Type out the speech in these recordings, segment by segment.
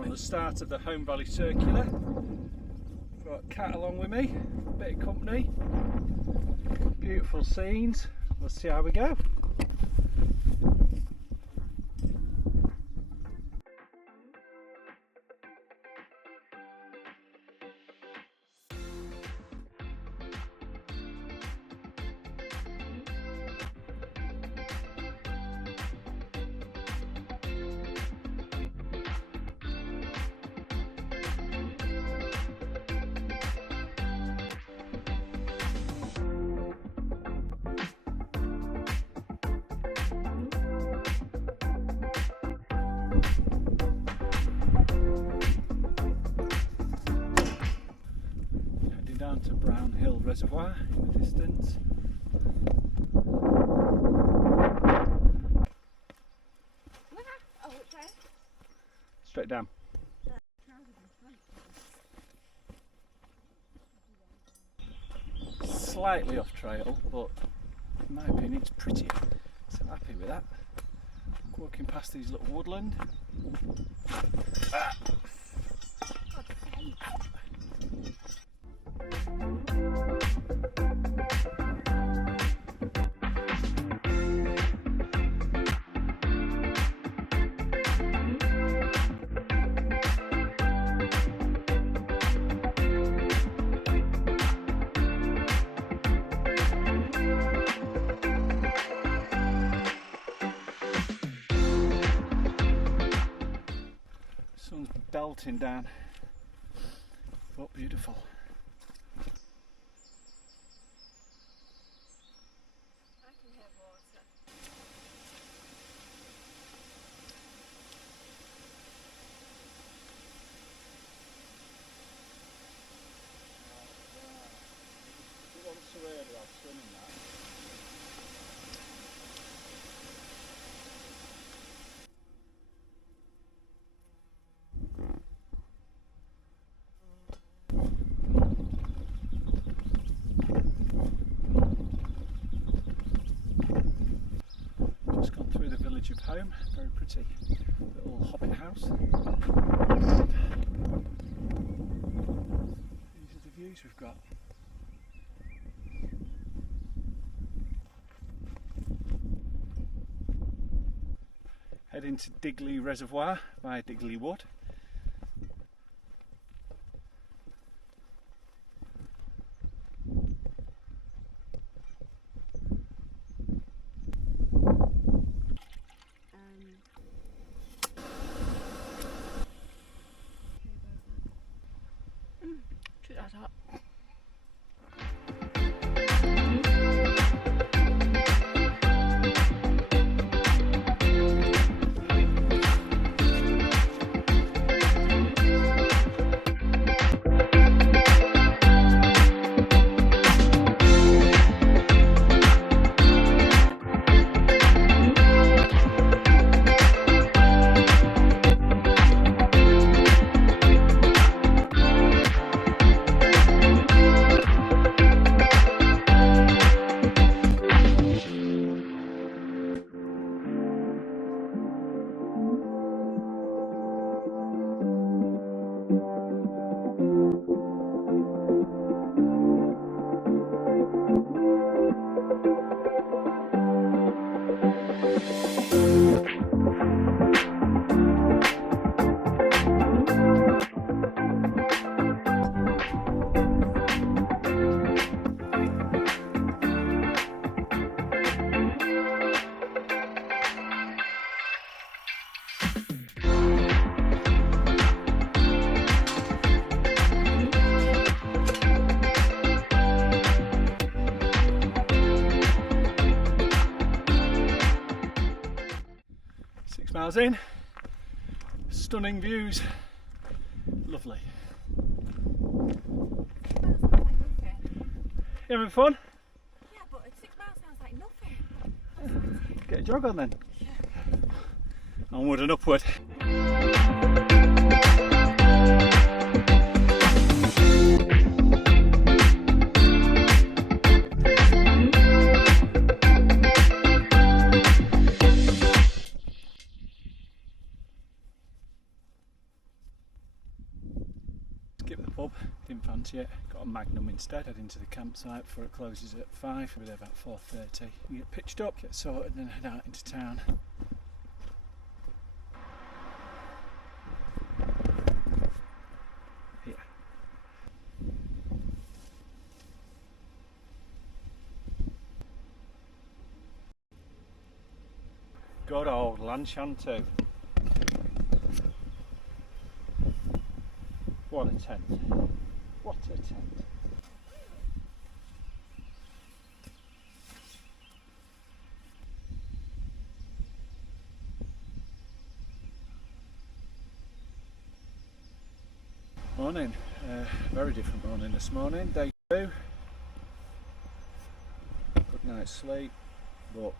We're on the start of the Holme Valley Circular. Got Cat along with me, bit of company, beautiful scenes. Let's see how we go. Down to Brown Hill Reservoir in the distance. Oh, which way? Straight down. Slightly off trail, but in my opinion it's pretty. So I'm happy with that. Walking past these little woodland. Ah! Sun's belting down, but beautiful. I can hear water. If you want surveyor, I'll swim in that. Just gone through the village of Holme, very pretty little hobbit house. These are the views we've got. Heading to Digley Reservoir via Digley Wood. Shoot that up. Miles in, stunning views, lovely. You having fun? Yeah, but 6 miles sounds like nothing. Get a jog on then. Yeah. Onward and upward. Skip the pub, didn't fancy it. Got a Magnum instead, head into the campsite before it closes at 5. We'll be there about 4:30. We get pitched up, get sorted, and then head out into town. Here. Good old Lanshan too. What a tent. What a tent. Morning. Very different morning this morning. Day 2. Good night's sleep, but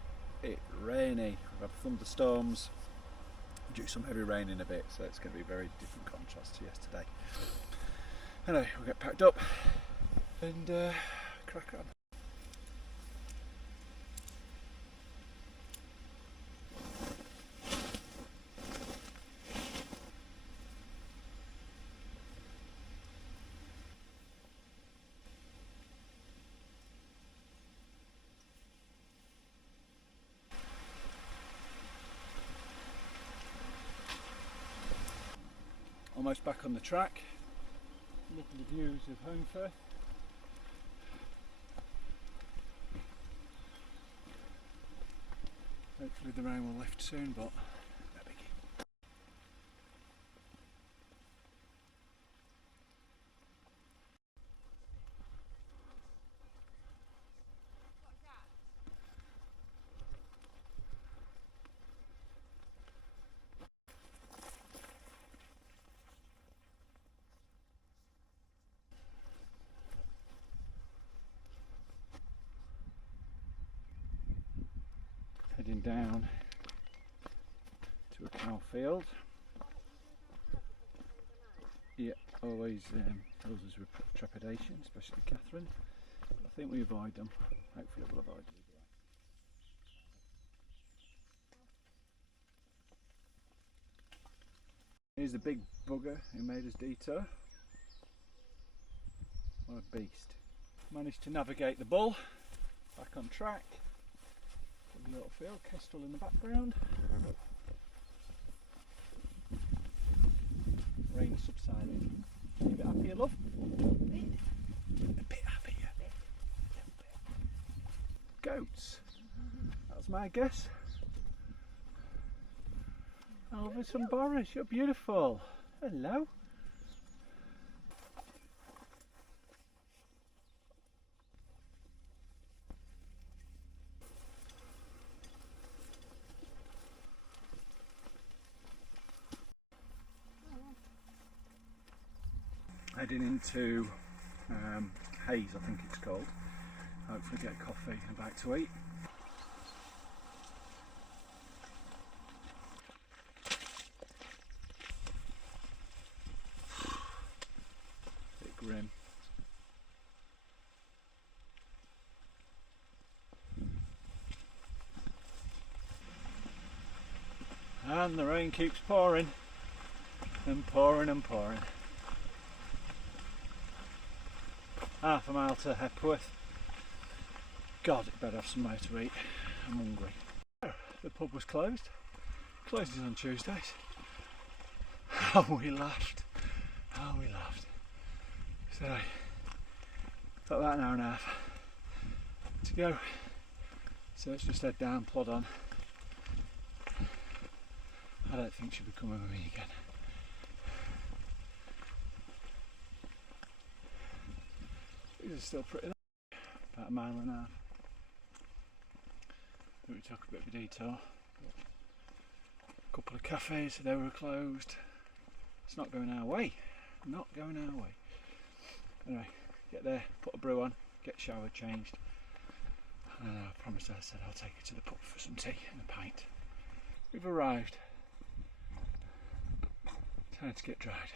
it's rainy. We've had thunderstorms. Due some heavy rain in a bit, so it's going to be a very different contrast to yesterday. Anyway, we'll get packed up and crack on. Almost back on the track. Look at the views of Holmfirth. Hopefully the rain will lift soon, but no biggie. Heading down to a cow field. Yeah, always fills us with trepidation, especially Catherine. I think we avoid them. Hopefully we'll avoid them. Here's the big bugger who made us detour. What a beast. Managed to navigate the bull back on track. A little field, kestrel in the background. Rain subsiding. Are you a bit happier, love? A bit happier. Goats. That's my guess. Elvis and Boris, you're beautiful. Hello. Heading into Hayes, I think it's called. Hopefully get coffee and a bite to eat. Bit grim. And the rain keeps pouring and pouring and pouring. Half a mile to Hepworth. God, it better have somewhere to eat. I'm hungry. The pub was closed. Closes on Tuesdays. Oh, we laughed. Oh, we laughed. So, got about an hour and a half to go. So let's just head down, plod on. I don't think she'll be coming with me again. These are still pretty long, about a mile and a half. I think we took a bit of a detour. A couple of cafes, they were closed. It's not going our way. Not going our way. Anyway, get there, put a brew on, get showered, changed. And I promised her, I said I'll take her to the pub for some tea and a pint. We've arrived. Time to get dried.